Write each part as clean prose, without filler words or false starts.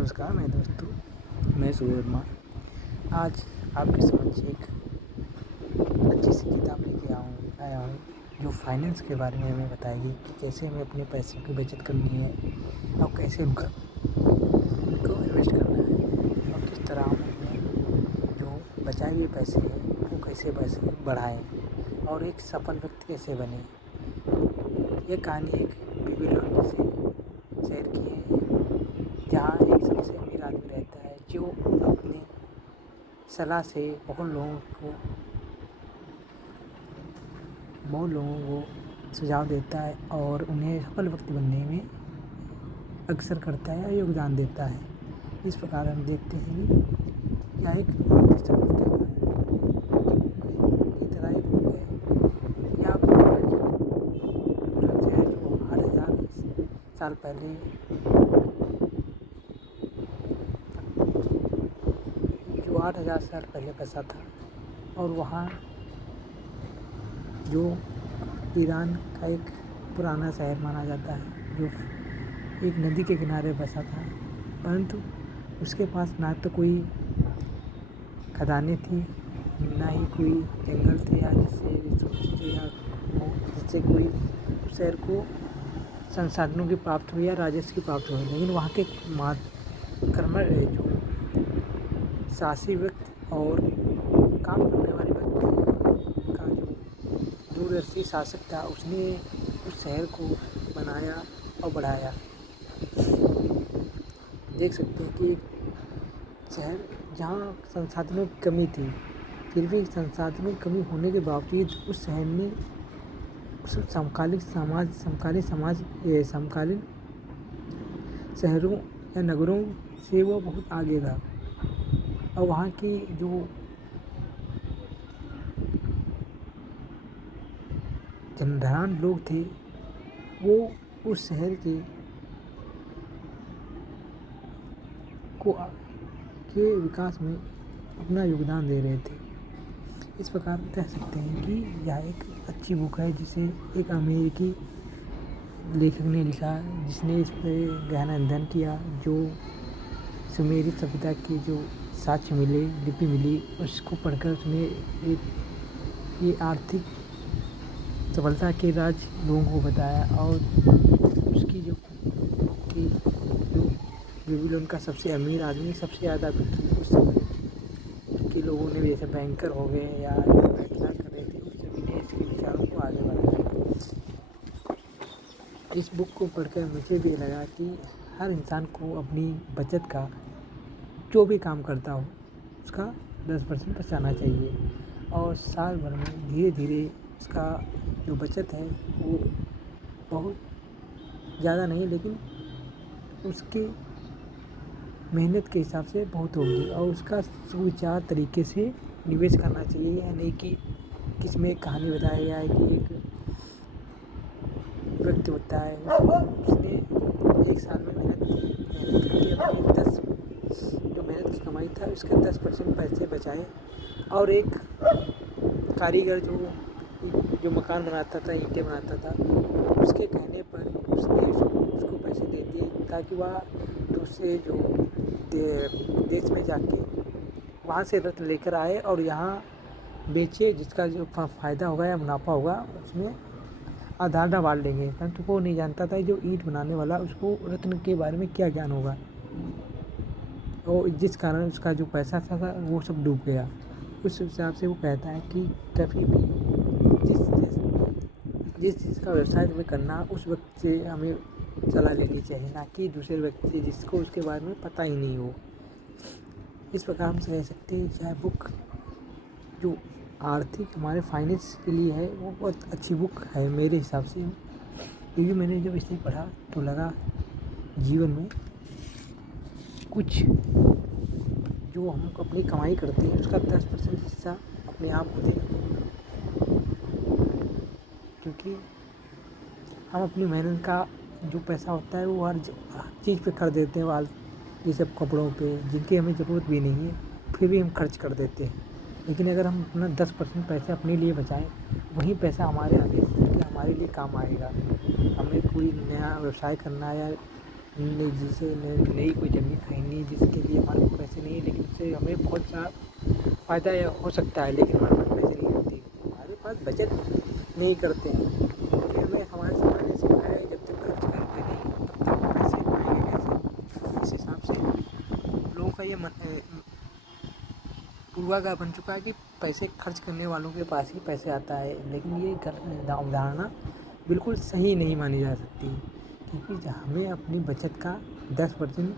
नमस्कार मेरे दोस्तों, मैं सूर्य वर्मा। आज आपके समक्ष एक अच्छी सी किताब लेके आया हूँ जो फाइनेंस के बारे में हमें बताएगी कि कैसे हमें अपने पैसों की बचत करनी है और कैसे उनको इन्वेस्ट करना है और किस तरह हम अपने जो बचाए हुए पैसे हैं वो कैसे पैसे बढ़ाएं और एक सफल व्यक्ति कैसे बने। ये कहानी एक बेबीलोन जैसे शहर की है जहाँ एक सबसे अमीर आदमी रहता है जो अपनी सलाह से बहुत लोगों को सुझाव देता है और उन्हें सफल व्यक्ति बनने में अग्रसर करता है या योगदान देता है। इस प्रकार हम देखते हैं कि यह एक आर्थिक सफलता का एक तरह एक बुक है। यह आपको जो 8,000 साल पहले जो 8,000 साल पहले बसा था और वहाँ जो ईरान का एक पुराना शहर माना जाता है जो एक नदी के किनारे बसा था, परंतु उसके पास ना तो कोई खदानें थी ना ही कोई जंगल थे या जिससे कोई शहर को संसाधनों की प्राप्त हुई या राजस्व की प्राप्त हुई। लेकिन वहाँ के जो साहसी व्यक्ति और काम करने वाले व्यक्ति का जो दूरदर्शी शासक था उसने उस शहर को बनाया और बढ़ाया। देख सकते हैं कि शहर जहाँ संसाधनों की कमी थी, फिर भी संसाधनों की कमी होने के बावजूद उस शहर ने उस समकालीन शहरों या नगरों से वो बहुत आगे था और वहाँ की जो धनवान लोग थे वो उस शहर के विकास में अपना योगदान दे रहे थे। इस प्रकार कह सकते हैं कि यह एक अच्छी बुक है जिसे एक अमेरिकी लेखक ने लिखा, जिसने इस पर गहन अध्ययन किया। जो सुमेरी सभ्यता की जो साक्ष्य मिले, लिपि मिली, उसको पढ़कर उसने ये आर्थिक सफलता के राज लोगों को बताया और उसकी जो बेबीलोन का सबसे अमीर आदमी सबसे ज़्यादा उस समय के लोगों ने, जैसे बैंकर हो गए या व्यवसाय कर रहे थे, उन सभी ने इसके विचारों को आगे बढ़ाया। इस बुक को पढ़कर मुझे भी लगा कि हर इंसान को अपनी बचत का जो भी काम करता हो उसका 10% बचाना चाहिए और साल भर में धीरे धीरे इसका जो बचत है वो बहुत ज़्यादा नहीं लेकिन उसके मेहनत के हिसाब से बहुत होगी और उसका सुविचार तरीके से निवेश करना चाहिए। या नहीं कि किसमें कहानी बताया गया है कि एक व्यक्ति होता है उसने एक साल में मेहनत करके अपनी जो मेहनत की कमाई था उसके 10% पैसे बचाए और एक कारीगर जो मकान बनाता था, ईंटें बनाता था, उसके कहने पर उसने उसको पैसे दे दिए ताकि वह दूसरे जो देश में जाके वहाँ से रत्न लेकर आए और यहाँ बेचे, जिसका जो फ़ायदा होगा या मुनाफा होगा उसमें आधा बांट लेंगे। परंतु वो नहीं जानता था जो ईंट बनाने वाला उसको रत्न के बारे में क्या ज्ञान होगा और जिस कारण उसका जो पैसा था वो सब डूब गया। उस हिसाब से वो कहता है कि कभी भी जिस चीज़ का व्यवसाय हमें करना उस व्यक्ति से हमें सलाह लेनी चाहिए, ना कि दूसरे व्यक्ति से जिसको उसके बारे में पता ही नहीं हो। इस प्रकार हम कह सकते हैं यह बुक जो आर्थिक हमारे फाइनेंस के लिए है वो बहुत अच्छी बुक है मेरे हिसाब से, क्योंकि मैंने जब इसे पढ़ा तो लगा जीवन में कुछ जो हम अपनी कमाई करते हैं उसका 10% हिस्सा अपने आप को दें, क्योंकि हम अपनी मेहनत का जो पैसा होता है वो हर चीज़ पे कर देते हैं, जैसे कपड़ों पे जिनकी हमें ज़रूरत भी नहीं है फिर भी हम खर्च कर देते हैं। लेकिन अगर हम अपना 10% पैसा अपने लिए बचाएं, वही पैसा हमारे आगे हमारे लिए काम आएगा। हमें कोई नया व्यवसाय करना या नई कोई ज़मीन खरीदनी जिसके लिए हमारे पास पैसे नहीं है, लेकिन उससे हमें बहुत सा फ़ायदा हो सकता है, लेकिन हमारे पास पैसे नहीं होते, हमारे पास बचत नहीं करते हैं। क्योंकि हमें हमारे समाज ने सिखाया है जब तक खर्च करोगे नहीं तब तक पैसे पाएंगे कैसे। इस हिसाब से लोगों का ये पूर्वाग्रह बन चुका है कि पैसे खर्च करने वालों के पास ही पैसे आता है, लेकिन ये अवधारणा बिल्कुल सही नहीं मानी जा सकती, क्योंकि हमें अपनी बचत का 10%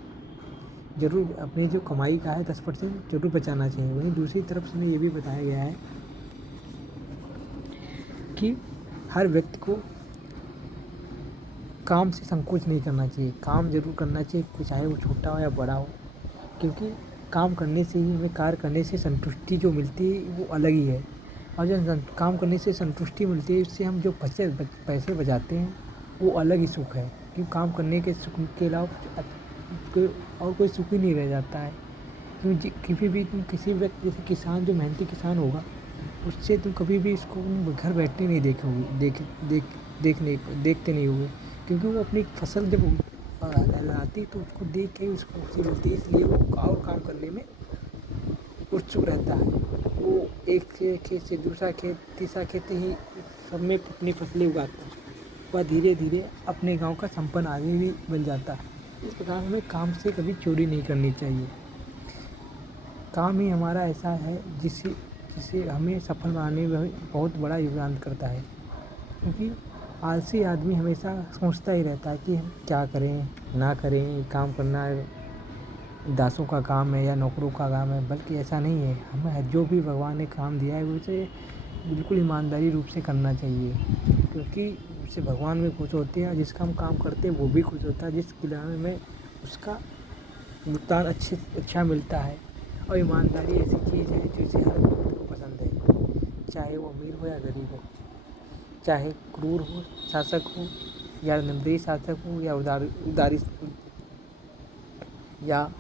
ज़रूर, अपनी जो कमाई का है 10% ज़रूर बचाना चाहिए। वहीं दूसरी तरफ से ये भी बताया गया है कि हर व्यक्ति को काम से संकोच नहीं करना चाहिए, काम ज़रूर करना चाहिए, चाहे वो छोटा हो या बड़ा हो, क्योंकि काम करने से ही, हमें कार्य करने से संतुष्टि जो मिलती है वो अलग ही है। और जो काम करने से संतुष्टि मिलती है, इससे हम जो पैसे बचाते हैं वो अलग ही सुख है, क्योंकि काम करने के सुख के अलावा और कोई सुख ही नहीं रह जाता है। क्योंकि कभी भी तुम किसी व्यक्ति, जैसे किसान, जो मेहनती किसान होगा, उससे तुम कभी भी इसको घर बैठने नहीं देखोगे, देखते नहीं होगे, क्योंकि वो अपनी फसल जब लहलहाती तो उसको देख के उसको खुशी मिलती है, इसलिए वो और काम करने में उत्सुक रहता है। वो एक खेत से दूसरा खेत, तीसरा खेत ही सब में अपनी फसलें उगाता है, वह धीरे धीरे अपने गांव का संपन्न आदमी भी बन जाता है। इस प्रकार हमें काम से कभी चोरी नहीं करनी चाहिए। काम ही हमारा ऐसा है जिसे हमें सफल बनाने में बहुत बड़ा योगदान करता है, क्योंकि आलसी आदमी हमेशा सोचता ही रहता है कि हम क्या करें ना करें, काम करना दासों का काम है या नौकरों का काम है, बल्कि ऐसा नहीं है। हमें जो भी भगवान ने काम दिया है उसे बिल्कुल ईमानदारी रूप से करना चाहिए, क्योंकि उससे भगवान भी खुश होते हैं और जिसका हम काम करते हैं वो भी खुश होता है, जिस किलाने में उसका भुगतान अच्छा मिलता है। और ईमानदारी ऐसी चीज़ है जो इसे हर व्यक्ति को पसंद है, चाहे वो अमीर हो या गरीब हो, चाहे क्रूर हो शासक हो या निर्दयी शासक हो या उदारी या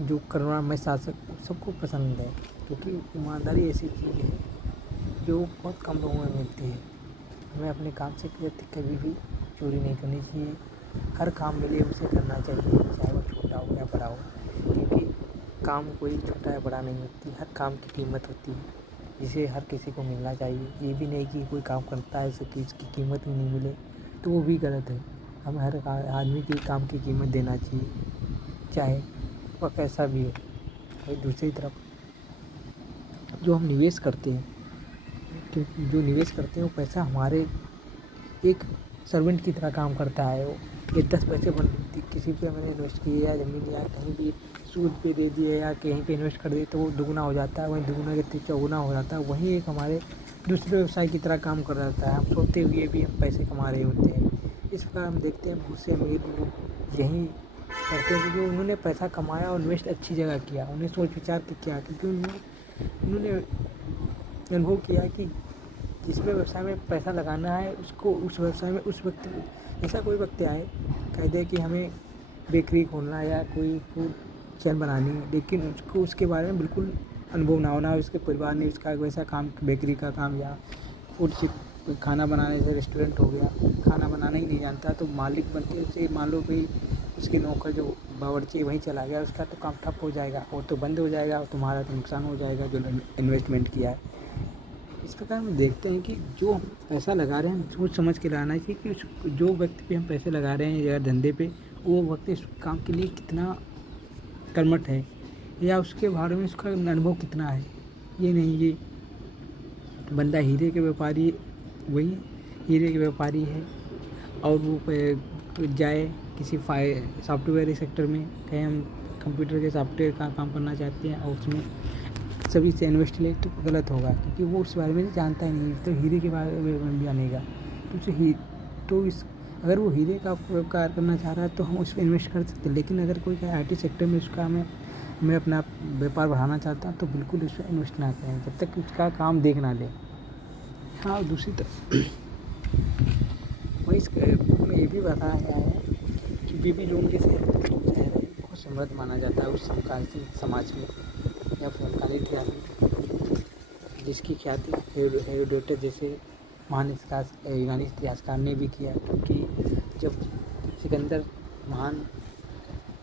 जो करुणामय शासक, सबको पसंद है, क्योंकि ईमानदारी ऐसी चीज़ है जो बहुत कम लोगों में मिलती है। हमें अपने काम से कभी भी चोरी नहीं करनी चाहिए, हर काम मिले उसे करना चाहिए, चाहे वो छोटा हो या बड़ा हो, क्योंकि काम कोई छोटा या बड़ा नहीं होती, हर काम की कीमत होती है जिसे हर किसी को मिलना चाहिए। ये भी नहीं कि कोई काम करता है उसकी इसकी कीमत ही नहीं मिले, तो वो भी गलत है। हमें हर आदमी के काम की कीमत देना चाहिए, चाहे वह कैसा भी हो। और दूसरी तरफ जो हम निवेश करते हैं, वो पैसा हमारे एक सर्वेंट की तरह काम करता है। वो ये 10 पैसे किसी पे मैंने इन्वेस्ट किए या ज़मीन या कहीं भी सूद पे दे दिए या कहीं पे इन्वेस्ट कर दिए तो वो दुगना हो जाता है, वहीं दुगना के चौगुना हो जाता है। वहीं एक हमारे दूसरे व्यवसाय की तरह काम कर रहता है, हम सोते हुए भी हम पैसे कमा रहे होते हैं। इस प्रकार हम देखते हैं बहुत से अमीर लोग यही करते हैं, क्योंकि उन्होंने पैसा कमाया और इन्वेस्ट अच्छी जगह किया, उन्हें सोच विचार के किया, क्योंकि उन्होंने अनुभव किया कि जिसमें व्यवसाय में पैसा लगाना है उसको उस व्यवसाय में उस व्यक्ति, ऐसा कोई व्यक्ति आए कह दे कि हमें बेकरी खोलना है या कोई फूड चेन बनानी है, लेकिन उसको उसके बारे में बिल्कुल अनुभव ना होना, उसके परिवार ने उसका वैसा काम, बेकरी का काम या फूड खाना बनाने से, रेस्टोरेंट हो गया, खाना बनाना ही नहीं जानता, तो मालिक बनते उसे मान लो भाई उसके नौकर जो बावर्ची वहीं चला गया, उसका तो काम ठप हो जाएगा, वो तो बंद हो जाएगा और तुम्हारा तो नुकसान हो जाएगा जो इन्वेस्टमेंट किया है। इस प्रकार हम देखते हैं कि जो हम पैसा लगा रहे हैं सोच समझ के लगाना चाहिए कि जो व्यक्ति पे हम पैसे लगा रहे हैं या धंधे पे, वो व्यक्ति इस काम के लिए कितना कर्मठ है या उसके बारे में उसका अनुभव कितना है। ये नहीं ये बंदा हीरे के व्यापारी, वही हीरे के व्यापारी है और वो जाए किसी सॉफ्टवेयर सेक्टर में, कहीं हम कंप्यूटर के सॉफ्टवेयर का काम करना चाहते हैं और उसमें सभी से इन्वेस्ट ले, तो गलत होगा, क्योंकि वो उस बारे में जानता ही नहीं, तो हीरे के बारे में भी जानेगा तो अगर वो हीरे का व्यापार करना चाह रहा है तो हम उस पर इन्वेस्ट कर सकते हैं। लेकिन अगर कोई IT सेक्टर में उसका हमें अपना व्यापार बढ़ाना चाहता है तो बिल्कुल उस पर इन्वेस्ट ना करें जब तक उसका काम देख ना ले। हाँ, और दूसरी तरफ वही इस बुक में ये भी बताया गया है कि बेबी लोन के बहुत समृद्ध माना जाता है उस समकालीन समाज में या समकालीन इतिहास में, जिसकी ख्याति हेरोडोटस जैसे महान यूनानी इतिहासकार ने भी किया, क्योंकि जब सिकंदर महान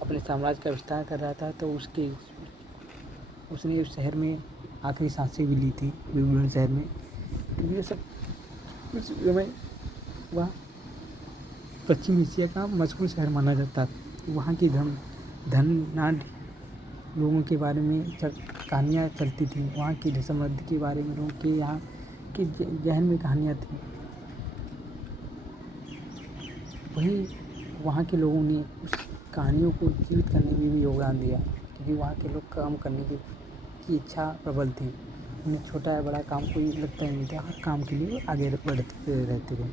अपने साम्राज्य का विस्तार कर रहा था, तो उसने उस शहर में आखिरी सांसें भी ली थी, बेबीलोन शहर में। क्योंकि ये सब उस समय वह पश्चिम एशिया का मशहूर शहर माना जाता था। वहाँ की धनाढ़ लोगों के बारे में कहानियाँ चलती थी। वहाँ की समृद्धि के बारे में लोगों के यहाँ के जहन में कहानियाँ थी। वहीं वहाँ के लोगों ने उस कहानियों को जीवित करने में भी योगदान दिया, क्योंकि वहाँ के लोग काम करने की इच्छा प्रबल थी। उन्हें छोटा या बड़ा काम कोई लगता ही नहीं था, हर काम के लिए आगे बढ़ते रहते थे।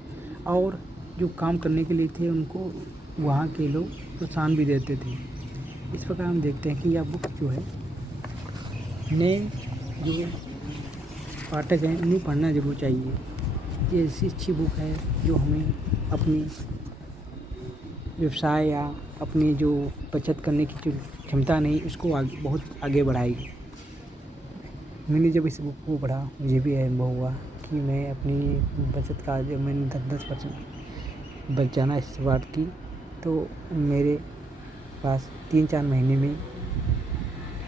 और जो काम करने के लिए थे उनको वहाँ के लोग प्रोत्साहन भी देते थे। इस प्रकार हम देखते हैं कि यह बुक जो है, नए जो पाठक हैं उन्हें पढ़ना ज़रूर चाहिए। ये ऐसी अच्छी बुक है जो हमें अपनी व्यवसाय या अपनी जो बचत करने की जो क्षमता नहीं, उसको बहुत आगे बढ़ाएगी। मैंने जब इस बुक को पढ़ा, मुझे भी अनुभव हुआ कि मैं अपनी बचत का जब मैंने 10% बचाना शुरुआत की, तो मेरे पास 3-4 महीने में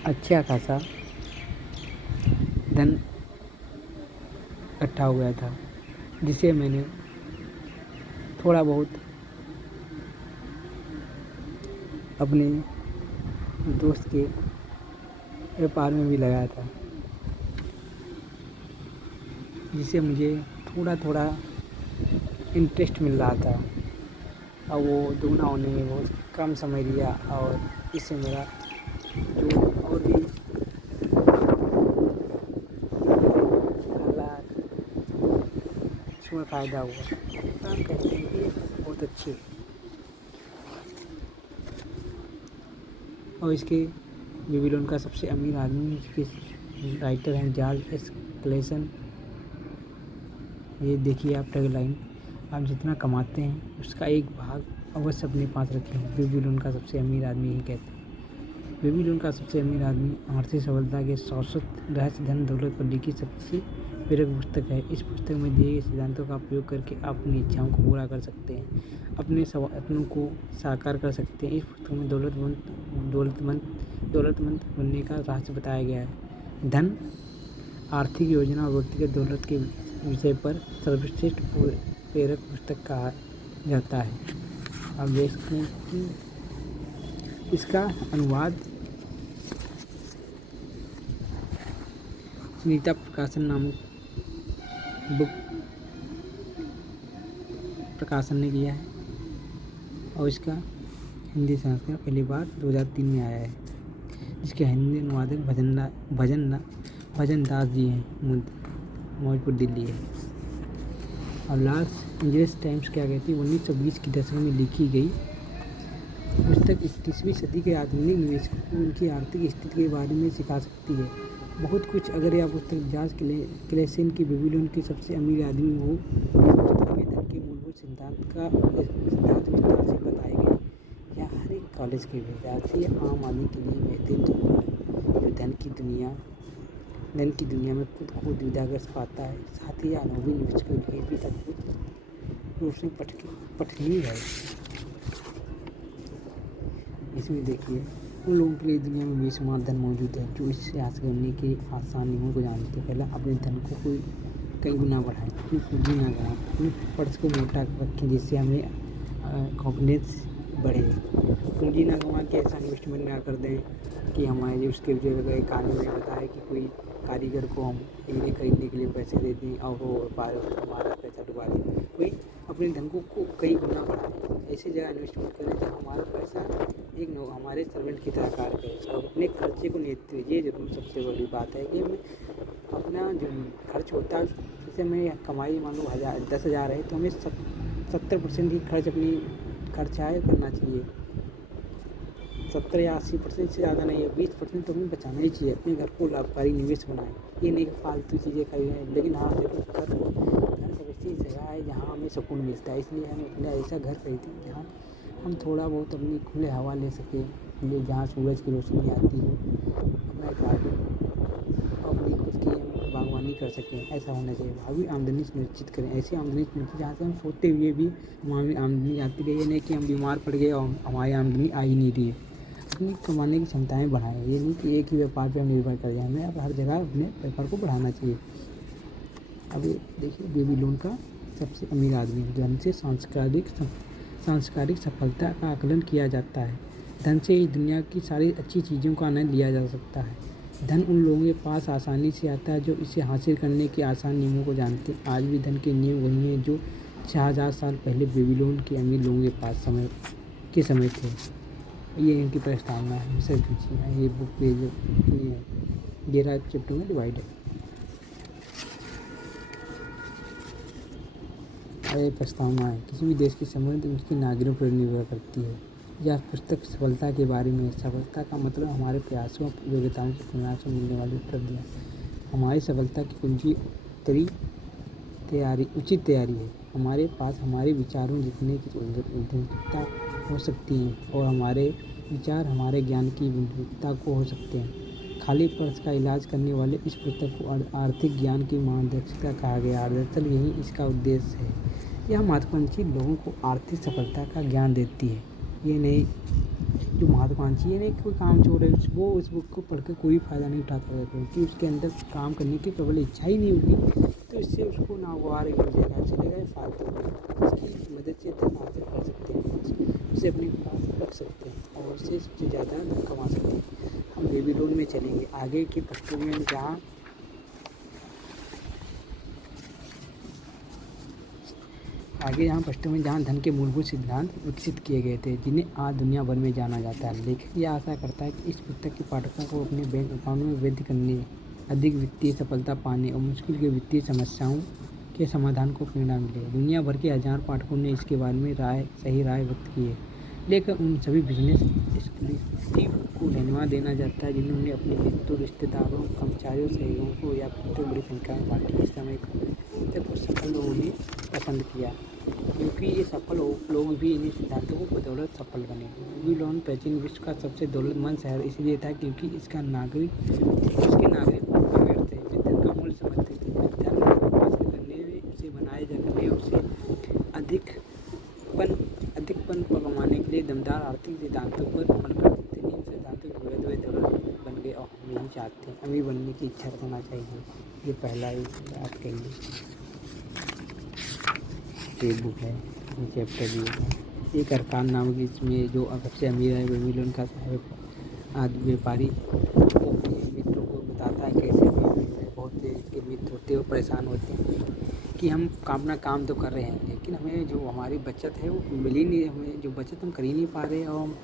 अच्छा खासा धन इकट्ठा हो गया था, जिसे मैंने थोड़ा बहुत अपने दोस्त के व्यापार में भी लगाया था, जिससे मुझे थोड़ा इंटरेस्ट मिल रहा था। और वो दुगना होने में बहुत कम समय लिया, और इससे मेरा जो और भी हालात उसमें फ़ायदा हुआ। काम कहते हैं कि बहुत अच्छी। और इसके बेबीलोन का सबसे अमीर आदमी, इसके राइटर हैं जॉर्ज एस क्लेसन। ये देखिए आप टैगलाइन, आप जितना कमाते हैं उसका एक भाग अवश्य अपने पास रखें। बेबीलोन का सबसे अमीर आदमी ही कहते हैं। बेबीलोन का सबसे अमीर आदमी आर्थिक सफलता के शाश्वत रहस्य धन दौलत पर लिखी सबसे प्रेरक पुस्तक है। इस पुस्तक में दिए गए सिद्धांतों का प्रयोग करके आप अपनी इच्छाओं को पूरा कर सकते हैं, अपने सपनों को साकार कर सकते हैं। इस पुस्तक में दौलतमंद बनने का रहस्य बताया गया है। धन, आर्थिक योजना और व्यक्तिगत दौलत के विषय पर सर्वश्रेष्ठ प्रेरक पुस्तक कहा जाता है। आप देख सकते हैं कि इसका अनुवाद सुनीता प्रकाशन नामक बुक प्रकाशन ने किया है, और इसका हिंदी संस्करण पहली बार 2003 में आया है, जिसके हिंदी अनुवादक भजन दास जी हैं, मौजपुर दिल्ली है। और लॉस एंजलिस टाइम्स क्या कहती है, 1920 के दशक में लिखी गई पुस्तक 21वीं सदी के आधुनिक निवेशकों को उनकी आर्थिक स्थिति के बारे में सिखा सकती है बहुत कुछ। अगर यह पुस्तक जॉर्ज क्लेसन की बेबीलोन के सबसे अमीर आदमी हो, इस पुस्तक में धन के मूलभूत सिद्धांत विस्तार से बताए गए। यह हर एक कॉलेज के विद्यार्थी या आम आदमी के लिए बेहतरीन तोहफा है, जो धन की दुनिया में खुद को दुविधाग्रस्त पाता है। साथ ही अनुभवी निवेशकों के लिए भी अद्भुत रूप से पठनीय है। इसमें देखिए, उन लोगों के लिए दुनिया में बेशुमार धन मौजूद है जो इससे हासिल करने के आसान नियमों को जानते हैं। पहला, अपने धन को कई गुना बढ़ाएं, अपनी पूंजी ना गवाएं, अपने पर्स को मोटा रखें जिससे हमें कॉन्फिडेंस बढ़े। पूंजी ना गंवा के ऐसा इन्वेस्टमेंट ना कर दें कि हमारे उसके जो कहानी में बताया कि कोई कारीगर को हम हीरे खरीदने के लिए पैसे दे दें और वो हमारा पैसा डुबा दें। कोई अपने धन को कई गुना बढ़ाएं, ऐसी जगह इन्वेस्टमेंट करें जहाँ हमारा पैसा हमारे सर्वेंट की तरह कार्य करे और अपने खर्चे को नियंत्रित करें। ये जरूर सबसे बड़ी बात है कि हमें अपना जो खर्च होता है, जैसे हमें कमाई मान लो 10,000 है, तो हमें 70% ही खर्चा है करना चाहिए। 70 या 80% से ज़्यादा नहीं है, 20% तो हमें बचाना ही चाहिए। अपने घर को लाभकारी निवेश बनाएं, ये नहीं फालतू चीज़ें खरीदें। लेकिन हाँ, जरूर घर एक ऐसी जगह है जहाँ हमें सुकून मिलता है, इसलिए हम अपना ऐसा घर खरीदें जहाँ हम थोड़ा बहुत अपनी खुले हवा ले सकें, जहाँ सूरज की रोशनी आती हो, अपना गार्डन अपनी खुद की बागवानी कर सकें। ऐसा होना चाहिए। भावी आमदनी सुनिश्चित करें, ऐसी आमदनी सुनिश्चित जहाँ से हम सोते हुए भी हमारी आमदनी आती रही। ये नहीं कि हम बीमार पड़ गए और हमारी आमदनी आ ही नहीं रही है। अपनी कमाने की क्षमताएं बढ़ाएं। ये नहीं कि एक ही व्यापार पे हम निर्भर कर जाएं, हमें अब हर जगह अपने व्यापार को बढ़ाना चाहिए। अब देखिए बेबीलोन का सबसे अमीर आदमी, धन से सांस्कृतिक सफलता का आकलन किया जाता है। धन से इस दुनिया की सारी अच्छी चीज़ों का आनंद लिया जा सकता है। धन उन लोगों के पास आसानी से आता है जो इसे हासिल करने के आसान नियमों को जानते हैं। आज भी धन के नियम वही हैं जो 6000 साल पहले बेबीलोन के अमीर लोगों के पास समय थे। ये इनकी प्रस्तावना है, रिसर्च है। ये बुक पे जो लिखी है 11 चैप्टर में डिवाइड है। और ये प्रस्तावना है, किसी भी देश की समृद्धि उसके नागरिकों पर निर्भर करती है। यह पुस्तक सफलता के बारे में, सफलता का मतलब हमारे प्रयासों योग्यताओं की तुलना से मिलने वाली उपलब्धियाँ। हमारी सफलता की कुंजी उचित तैयारी है। हमारे पास हमारे विचारों जितने की उद्यमिता हो सकती है और हमारे विचार हमारे ज्ञान की विविधता को हो सकते हैं। खाली पर्स का इलाज करने वाले इस पुस्तक को आर्थिक ज्ञान की मार्गदर्शिका कहा गया। दरअसल यही इसका उद्देश्य है। यह महत्वाकांक्षी लोगों को आर्थिक सफलता का ज्ञान देती है। ये नहीं जो महत्वाकांक्षी ये नहीं कोई काम छोड़ है वो उस बुक को पढ़ कर कोई फ़ायदा नहीं उठा सकता, क्योंकि उसके अंदर काम करने की प्रबल इच्छा ही नहीं होगी, तो इससे उसको नागवार मिल जाएगा, चलेगा फालतू। इसकी मदद से धन हासिल कर सकते हैं, उसे अपने पास रख सकते हैं और उससे सबसे ज़्यादा धन कमा सकते हैं। हम बेबीलोन में चलेंगे आगे की पुस्तकों में, जहाँ जहाँ धन के मूलभूत सिद्धांत विकसित किए गए थे, जिन्हें आज दुनिया भर में जाना जाता है। लेखक यह आशा करता है कि इस पुस्तक के पाठकों को अपने बैंक अकाउंट में वृद्धि करने, अधिक वित्तीय सफलता पाने और मुश्किल के वित्तीय समस्याओं के समाधान को प्रेरणा मिले। दुनिया भर के 1000 पाठकों ने इसके बारे में सही राय व्यक्त की है, लेकिन उन सभी बिजनेस एग्जीक्यूटिव को धन्यवाद देना चाहता है जिन्होंने अपने मित्रों, रिश्तेदारों, कर्मचारियों, सहयोगियों या फिर बड़ी संख्या में बांटी। इस समय को सफल लोगों ने पसंद किया, क्योंकि ये सफल लोग भी इन्हीं सिद्धांतों को बदौलत सफल बने। बेबीलोन प्राचीन विश्व का सबसे दौलतमंद शहर इसलिए था क्योंकि उसके नागरिक अमीर थे, वे धन का मूल्य समझते थे। धन हासिल करने में, उसे बनाए रखने, उसे अधिकपन कमाने के लिए दमदार आर्थिक सिद्धांतों पर अमल करते थे। इन सिद्धांतों की बदौलत वे दौलतमंद बन गए और हम यही चाहते हैं, अमीर बनने की इच्छा रखना चाहिए। ये पहला ही बात कही बुक है, ये चैप्टर भी है। एक अरकान नामक इसमें जो सबसे अमीर है बेबीलोन का व्यापारी वो अपने मित्रों को बताता है कैसे बहुत से इसके मित्र होते हैं वो परेशान होते हैं कि हम अपना काम तो कर रहे हैं, लेकिन हमें जो हमारी बचत है वो मिल ही नहीं, हमें जो बचत हम कर ही नहीं पा रहे और हम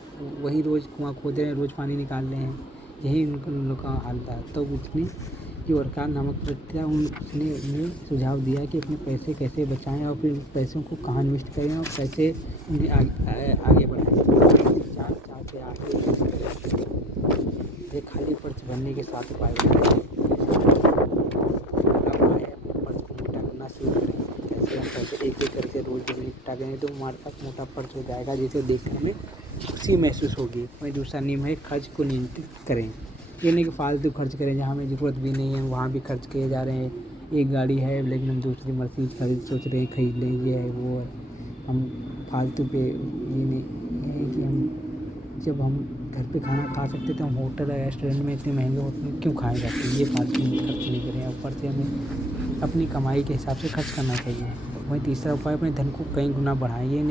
वही रोज़ कुआँ खोद रहे हैं, रोज़ पानी निकाल रहे हैं। यही उन लोग का हाल था। तो उसने जो अरकान नामक व्यक्ति था उसने उन्हें सुझाव दिया कि अपने पैसे कैसे बचाएं और फिर उस पैसों को कहाँ इन्वेस्ट करें और कैसे उन्हें आगे बढ़ाएं। चार से आगे खाली पर्स भरने के साथ उपाय अपने पर्स को मोटा करना शुरू करें। कैसे हम पैसे एक करके रोज़ जब इकट्ठा करें तो हमारे पास मोटा पर्स हो जाएगा, जिसे देखकर हमें खुशी महसूस होगी। वही दूसरा नियम है, खर्च को नियंत्रित करें। ये नहीं कि फालतू खर्च करें, जहाँ हमें ज़रूरत भी नहीं है वहाँ भी खर्च किए जा रहे हैं। एक गाड़ी है लेकिन हम दूसरी मर्सिडीज़ सोच रहे हैं खरीद लें, ये है वो है। हम फालतू पे ये नहीं है कि हम जब हम घर पे खाना खा सकते तो हम होटल या रेस्टोरेंट में इतने महंगे होटल में क्यों खाएँ जाते हैं। ये फालतू खर्च नहीं करें, ऊपर से हमें अपनी कमाई के हिसाब से खर्च करना चाहिए। वही तीसरा उपाय, अपने धन को कई गुना बढ़ाएं। ये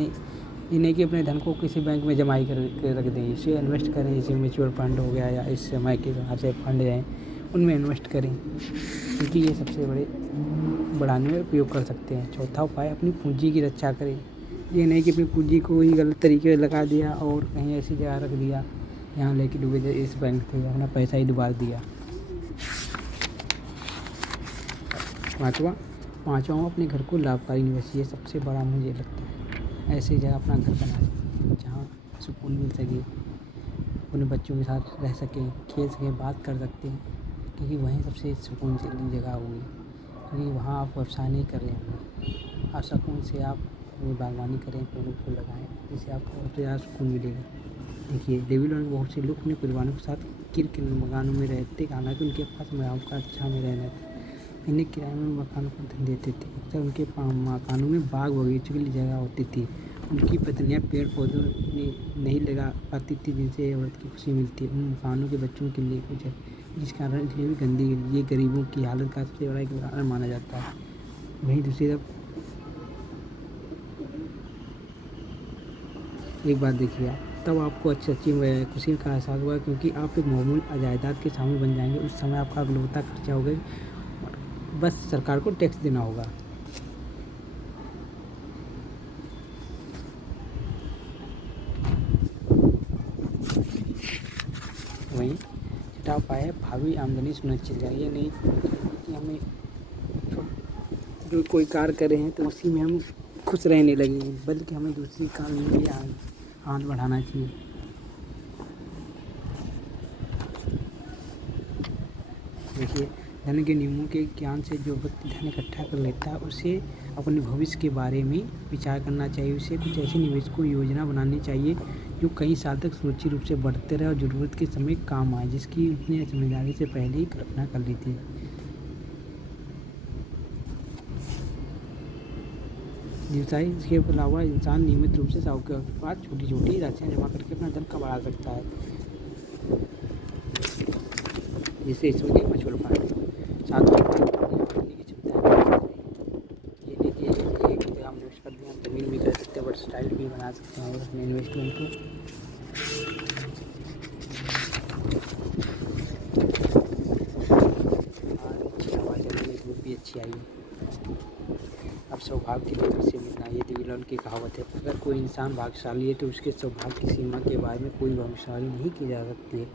नहीं कि अपने धन को किसी बैंक में जमाई कर रख दें, इसे इन्वेस्ट करें। जैसे म्यूचुअल फंड हो गया या इस समय के हिसाब से फंड हैं उनमें इन्वेस्ट करें, क्योंकि ये सबसे बड़े बढ़ाने में उपयोग कर सकते हैं। चौथा उपाय, अपनी पूंजी की रक्षा करें। ये नहीं कि अपनी पूंजी को ही गलत तरीके से लगा दिया और कहीं ऐसी जगह रख दिया यहाँ लेके डूबे जाए, इस बैंक पे अपना पैसा ही डुबा दिया। पाँचवा अपने घर को लाभकारी निवेश। ये सबसे बड़ा मुझे लगता है, ऐसी जगह अपना घर बनाए जहाँ सुकून मिल सके, अपने बच्चों के साथ रह सकें, खेल सकें, बात कर सकते हैं, क्योंकि वहीं सबसे सुकून वाली जगह होगी। क्योंकि वहाँ आप व्यवसाय नहीं कर रहे होंगे, आप सुकून से आप अपनी बागवानी करें, पेड़ों को लगाएं, जिससे आपको सबसे ज़्यादा सुकून मिलेगा। देखिए बेबीलोन में बहुत से लोग अपने परिवारों के साथ किन मकानों में रहते, हालांकि उनके पास माहौल का अच्छा में रहना था। इन्हें किराए में मकानों को धन देते थे। अक्सर उनके मकानों में बाग बगीचों के लिए जगह होती थी। उनकी पत्नियां पेड़ पौधों में नहीं लगा पाती थी जिनसे औरत की खुशी मिलती है। उन मकानों के बच्चों के लिए कुछ है जिस कारण इसलिए भी गंदी ये गरीबों की हालत का सबसे बड़ा एक उदाहरण माना जाता है। वहीं दूसरी तरफ एक बात देखिए आप, तब आपको अच्छी खुशी का एहसास होगा क्योंकि आप एक मामूली जायदाद के स्वामी बन जाएंगे। उस समय आपका इकलौता खर्चा होगा, बस सरकार को टैक्स देना होगा। वहीं छठा उपाय है भावी आमदनी सुनिश्चित करें। ये नहीं कि हमें जो कोई कार्य कर रहे हैं तो उसी में हम खुश रहने लगे, बल्कि हमें दूसरी कार्य में भी हाथ बढ़ाना चाहिए। देखिए, धन के नियमों के ज्ञान से जो व्यक्ति धन इकट्ठा कर लेता है उसे अपने भविष्य के बारे में विचार करना चाहिए। उसे कुछ ऐसे निवेश को योजना बनानी चाहिए जो कई साल तक सुरक्षित रूप से बढ़ते रहे और ज़रूरत के समय काम आए, जिसकी उसने समझदारी से पहले ही कल्पना कर ली थी। व्यवसाय इसके अलावा इंसान नियमित रूप से साहूकार के पास छोटी छोटी राशियाँ जमा करके अपना धन का बढ़ा सकता है, जिससे इसमें एक मशहूर फायदा साथ ही की क्षमता है। ये नहीं कि एक जगह हम इन्वेस्ट कर दें, हम जमीन भी कर सकते हैं, वर्सटाइल भी बना सकते हैं और अपने इन्वेस्टमेंट को भी अच्छी आई। अब सौभाग्य की दौलत से मिलना, ये देवीलाल की कहावत है। अगर कोई इंसान भाग्यशाली है तो उसके सौभाग्य की सीमा के बारे में कोई भविष्यवाणी नहीं की जा सकती है।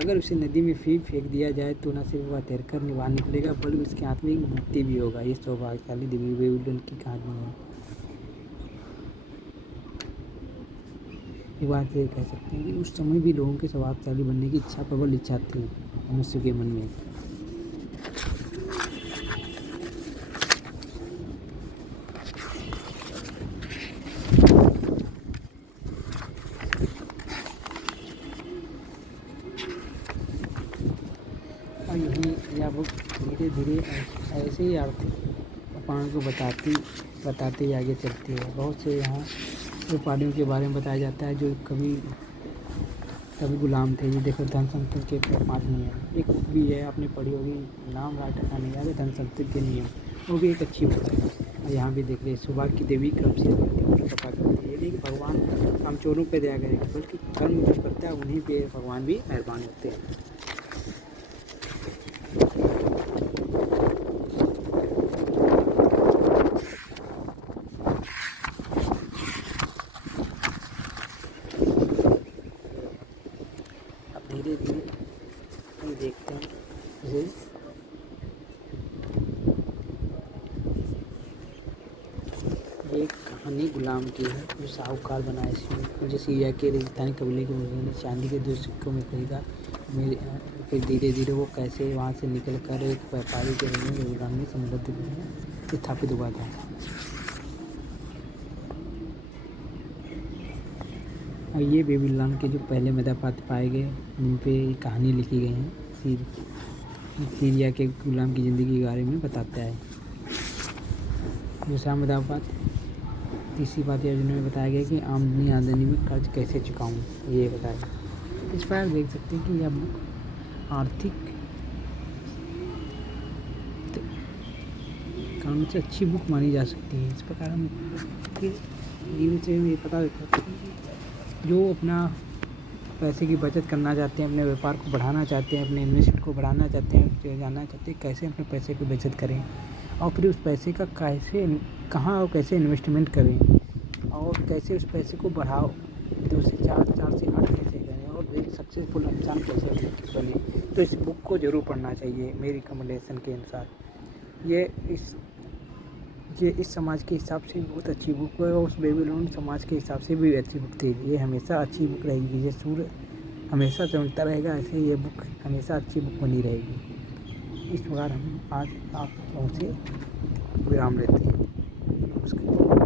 अगर उसे नदी में फेंक दिया जाए तो न सिर्फ वह तैरकर निवार निकलेगा बल्कि उसके हाथ में एक मुक्ति भी होगा। ये सौभाग्यशाली देवीलाल की कहानी है। एक बात ये कह सकते हैं कि उस समय भी लोगों के सौभाग्यशाली बनने की प्रबल इच्छा थी मनुष्य के मन में। और यही यह बुक धीरे धीरे ऐसे ही आर्थिक उपायों को बताते ही आगे चलती है। बहुत से यहाँ व्यापारियों के बारे में बताया जाता है जो कभी गुलाम थे। ये देखो धन संपत्ति के 5 नियम, एक बुक भी है आपने पढ़ी होगी, नाम राइटर का नहीं याद है, धन संपत्ति के नियम, वो भी एक अच्छी बुक है। और यहाँ भी देख रहे सौभाग्य की देवी क्रम से कृपा करती है। नहीं कि भगवान हम चोरों पर दया करेगा, बल्कि कर्म जो करता है उन्हीं पे भगवान भी मेहरबान होते हैं। धीरे धीरे हम देखते हैं जैसे ये कहानी गुलाम की है जो साहूकार बना है। इसमें जो सीरिया के रेगिस्तानी कबीले के मुल्क ने चांदी के 2 सिक्कों में खरीदा, फिर धीरे धीरे वो कैसे वहाँ से निकल कर एक व्यापारी के रूप में गुलाम में संबद्ध स्थापित हुआ था। और ये बेबीलोन के जो पहले मेधापात्र पाए गए जिन पे कहानी लिखी गई है, सीरिया के गुलाम की ज़िंदगी के बारे में बताता है। दूसरा मेधापात्र, तीसरी बात यह में बताया गया कि आमदनी में कर्ज कैसे चुकाऊं, ये बताया। इस पर देख सकते हैं कि यह बुक आर्थिक कानून से अच्छी बुक मानी जा सकती है। इस प्रकार हम जीवन से ये पता लगता है जो अपना पैसे की बचत करना चाहते हैं, अपने व्यापार को बढ़ाना चाहते हैं, अपने इन्वेस्टमेंट को बढ़ाना चाहते हैं, जानना चाहते हैं कैसे अपने पैसे की बचत करें और फिर उस पैसे का कहाँ और कैसे इन्वेस्टमेंट करें और कैसे उस पैसे को बढ़ाओ, 2 से 4 से 8 कैसे करें और एक सक्सेसफुल इंसान कैसे बने। तो इस बुक को ज़रूर पढ़ना चाहिए मेरी रिकमेंडेशन के अनुसार। ये इस समाज के हिसाब से बहुत अच्छी बुक है और उस बेबीलोन समाज के हिसाब से भी अच्छी बुक थी। ये हमेशा अच्छी बुक रहेगी। ये सूर्य हमेशा चमकता रहेगा, ऐसे ये बुक हमेशा अच्छी बुक बनी रहेगी। इस प्रकार हम आज आप लोगों से विराम लेते हैं। नमस्कार।